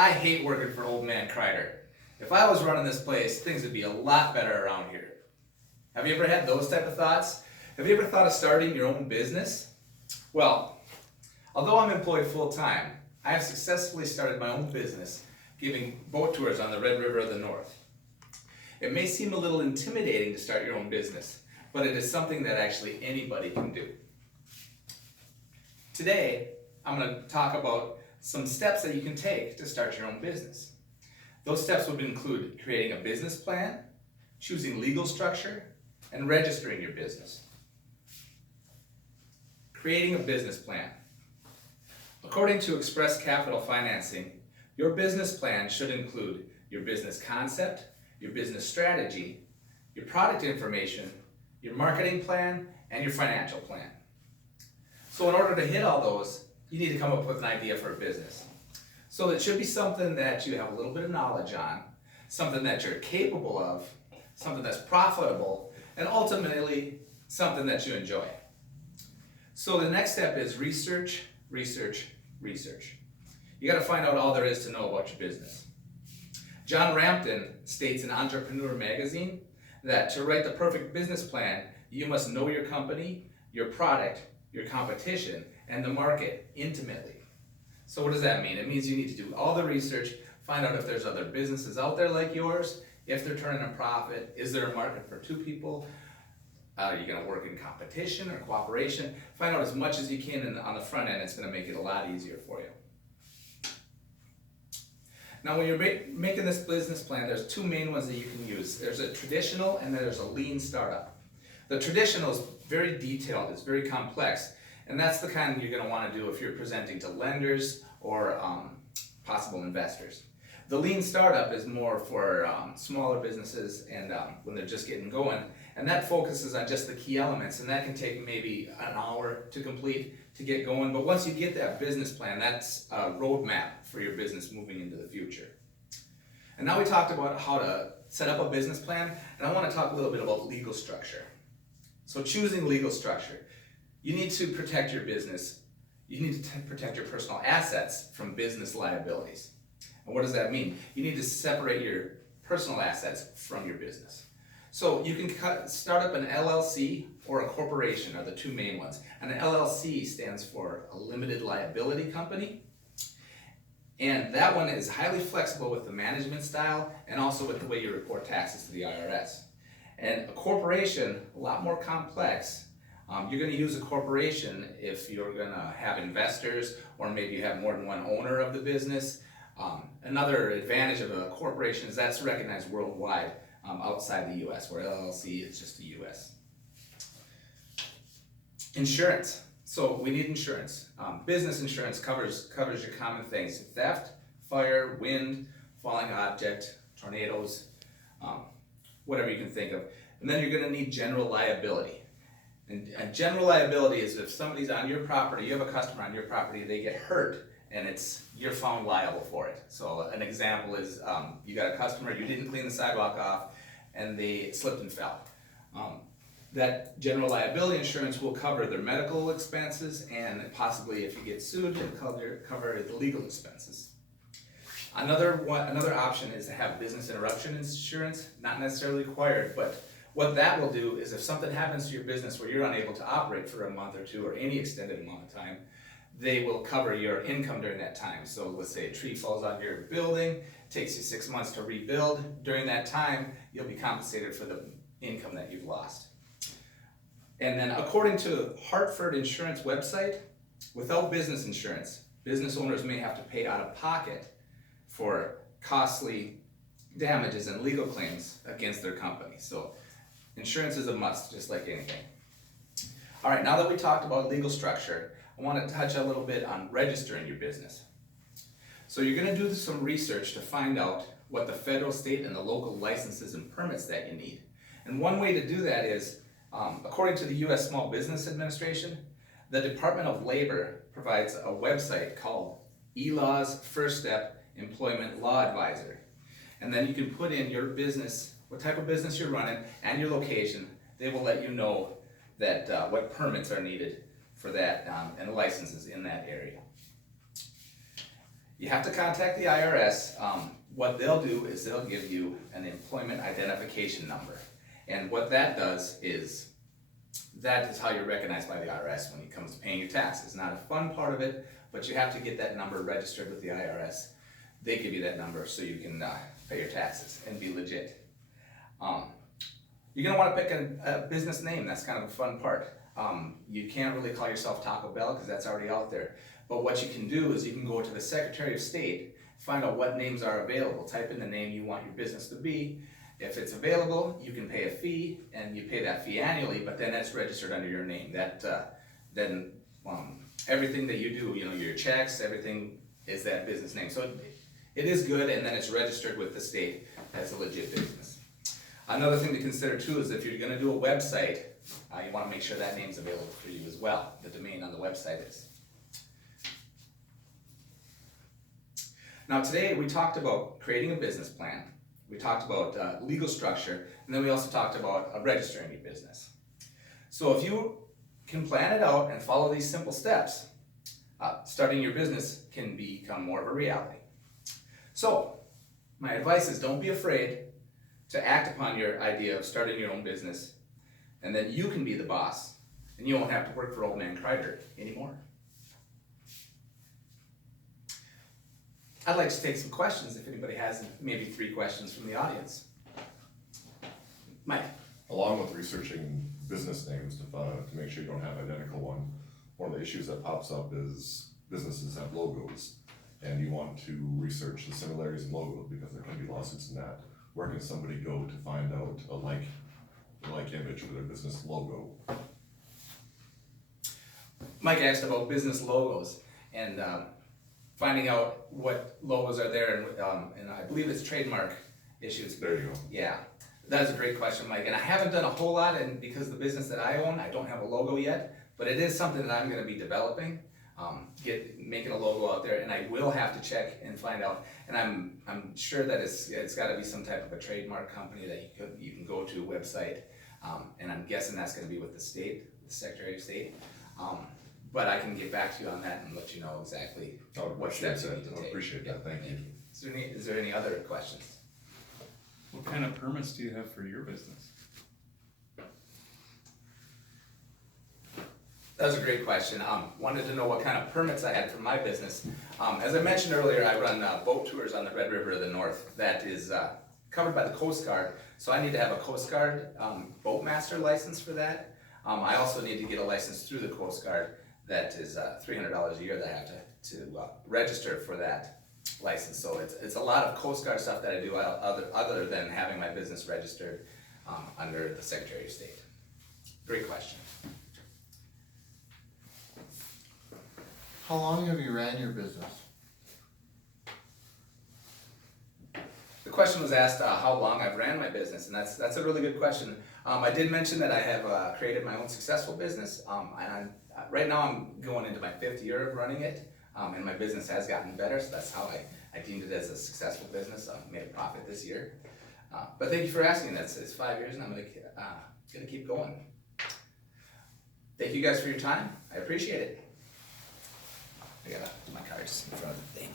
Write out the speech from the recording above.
I hate working for old man Kreider. If I was running this place, things would be a lot better around here. Have you ever had those type of thoughts? Have you ever thought of starting your own business? Well, although I'm employed full-time, I have successfully started my own business giving boat tours on the Red River of the North. It may seem a little intimidating to start your own business, but it is something that actually anybody can do. Today, I'm going to talk about some steps that you can take to start your own business. Those steps would include creating a business plan, choosing legal structure, and registering your business. Creating a business plan. According to Express Capital Financing, your business plan should include your business concept, your business strategy, your product information, your marketing plan, and your financial plan. So in order to hit all those, you need to come up with an idea for a business. So it should be something that you have a little bit of knowledge on, something that you're capable of, something that's profitable, and ultimately something that you enjoy. So the next step is research, research, research. You got to find out all there is to know about your business. John Rampton states in Entrepreneur magazine that to write the perfect business plan, you must know your company, your product, your competition, and the market intimately. So what does that mean? It means you need to do all the research, find out if there's other businesses out there like yours, if they're turning a profit, is there a market for two people, are you going to work in competition or cooperation? Find out as much as you can on the front end. It's going to make it a lot easier for you. Now when you're making this business plan, there's two main ones that you can use. There's a traditional and then there's a lean startup. The traditional is very detailed, it's very complex, and that's the kind you're going to want to do if you're presenting to lenders or possible investors. The lean startup is more for smaller businesses and when they're just getting going, and that focuses on just the key elements, and that can take maybe an hour to complete to get going. But once you get that business plan, that's a roadmap for your business moving into the future. And now we talked about how to set up a business plan, and I want to talk a little bit about legal structure. So choosing legal structure. You need to protect your business. You need to protect your personal assets from business liabilities. And what does that mean? You need to separate your personal assets from your business. So you can start up an LLC or a corporation are the two main ones. And an LLC stands for a limited liability company. And that one is highly flexible with the management style and also with the way you report taxes to the IRS. And a corporation, a lot more complex. You're going to use a corporation if you're going to have investors or maybe you have more than one owner of the business. Another advantage of a corporation is that's recognized worldwide outside the US, where LLC is just the US. Insurance. So we need insurance. Business insurance covers your common things: theft, fire, wind, falling object, tornadoes, whatever you can think of. And then you're going to need general liability. And general liability is if somebody's on your property, you have a customer on your property, they get hurt, and you're found liable for it. So an example is you got a customer, you didn't clean the sidewalk off, and they slipped and fell. That general liability insurance will cover their medical expenses, and possibly if you get sued, it'll cover the legal expenses. Another option is to have business interruption insurance, not necessarily required, but what that will do is if something happens to your business where you're unable to operate for a month or two or any extended amount of time, they will cover your income during that time. So let's say a tree falls on your building, takes you 6 months to rebuild. During that time, you'll be compensated for the income that you've lost. And then according to Hartford Insurance website, without business insurance, business owners may have to pay out of pocket for costly damages and legal claims against their company. So insurance is a must, just like anything. All right, now that we talked about legal structure, I want to touch a little bit on registering your business. So you're going to do some research to find out what the federal, state, and the local licenses and permits that you need. And one way to do that is, according to the U.S. Small Business Administration, the Department of Labor provides a website called eLaw's First Step Employment Law Advisor. And then you can put in your business, what type of business you're running, and your location. They will let you know that what permits are needed for that and licenses in that area. You have to contact the IRS. What they'll do is they'll give you an employment identification number. And what that does is, that is how you're recognized by the IRS when it comes to paying your taxes. Not a fun part of it, but you have to get that number registered with the IRS. They give you that number so you can pay your taxes and be legit. You're gonna wanna pick a business name. That's kind of a fun part. You can't really call yourself Taco Bell because that's already out there. But what you can do is you can go to the Secretary of State, find out what names are available, type in the name you want your business to be. If it's available, you can pay a fee, and you pay that fee annually, but then that's registered under your name. Then everything that you do, your checks, everything is that business name. So it is good, and then it's registered with the state as a legit business. Another thing to consider too is if you're gonna do a website, you wanna make sure that name's available for you as well. The domain on the website is. Now today we talked about creating a business plan, we talked about legal structure, and then we also talked about registering your business. So if you can plan it out and follow these simple steps, starting your business can become more of a reality. So my advice is don't be afraid to act upon your idea of starting your own business, and then you can be the boss, and you won't have to work for old man Kreider anymore. I'd like to take some questions if anybody has maybe 3 questions from the audience. Mike. Along with researching business names to make sure you don't have an identical one of the issues that pops up is businesses have logos, and you want to research the similarities in logos because there can be lawsuits in that. Where can somebody go to find out a like image for their business logo? Mike asked about business logos and finding out what logos are there, and I believe it's trademark issues. There you go. Yeah, that is a great question, Mike. And I haven't done a whole lot, and because the business that I own, I don't have a logo yet, but it is something that I'm going to be developing, making a logo out there, and I will have to check and find out. And I'm sure that it's got to be some type of a trademark company that you can go to a website, and I'm guessing that's going to be with the state, the Secretary of State. But I can get back to you on that and let you know exactly what steps you need to take. I appreciate that, thank you. Is there any other questions? What kind of permits do you have for your business? That was a great question. Wanted to know what kind of permits I had for my business. As I mentioned earlier, I run boat tours on the Red River of the North. That is covered by the Coast Guard, so I need to have a Coast Guard boatmaster license for that. I also need to get a license through the Coast Guard. That is $300 a year that I have to register for that license. So it's a lot of Coast Guard stuff that I do other than having my business registered under the Secretary of State. Great question. How long have you ran your business? The question was asked how long I've ran my business, and that's a really good question. I did mention that I have created my own successful business, and right now I'm going into my 5th year of running it, and my business has gotten better, so that's how I deemed it as a successful business. I made a profit this year. But thank you for asking. It's 5 years, and I'm gonna keep going. Thank you guys for your time. I appreciate it. I got my cards in front of the thing.